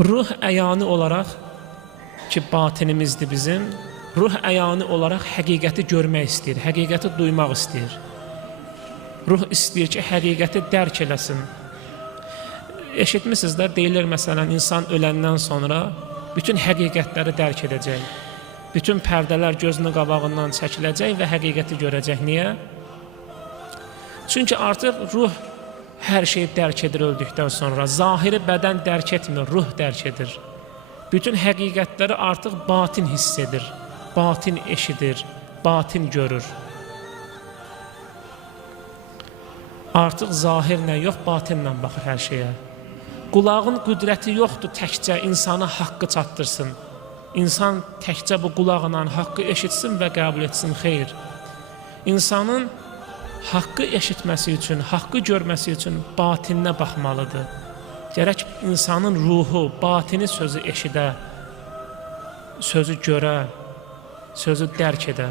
Ruh əyanı olaraq ki, batinimizdir bizim, ruh əyanı olaraq həqiqəti görmək istəyir, həqiqəti duymaq istəyir. Ruh istəyir ki, həqiqəti dərk eləsin. Eşitmişsiniz də, deyilir məsələn, insan öləndən sonra bütün həqiqətləri dərk edəcək. Bütün pərdələr gözünün qabağından çəkiləcək və həqiqəti görəcək. Niyə? Çünki artıq ruh hər şeyi dərk edir öldükdən sonra. Zahiri bədən dərk etmir, ruh dərk edir. Bütün həqiqətləri artıq batin hiss edir, batin eşidir, batin görür. Artıq zahirlə yox, batinlə baxır hər şeyə. Qulağın qüdrəti yoxdur təkcə insana haqqı çatdırsın. İnsan təkcə bu qulağla haqqı eşitsin və qəbul etsin, xeyr. İnsanın haqqı eşitməsi üçün, haqqı görməsi üçün batininə baxmalıdır. Gərək insanın ruhu, batini sözü eşidə, sözü görə, sözü dərk edə.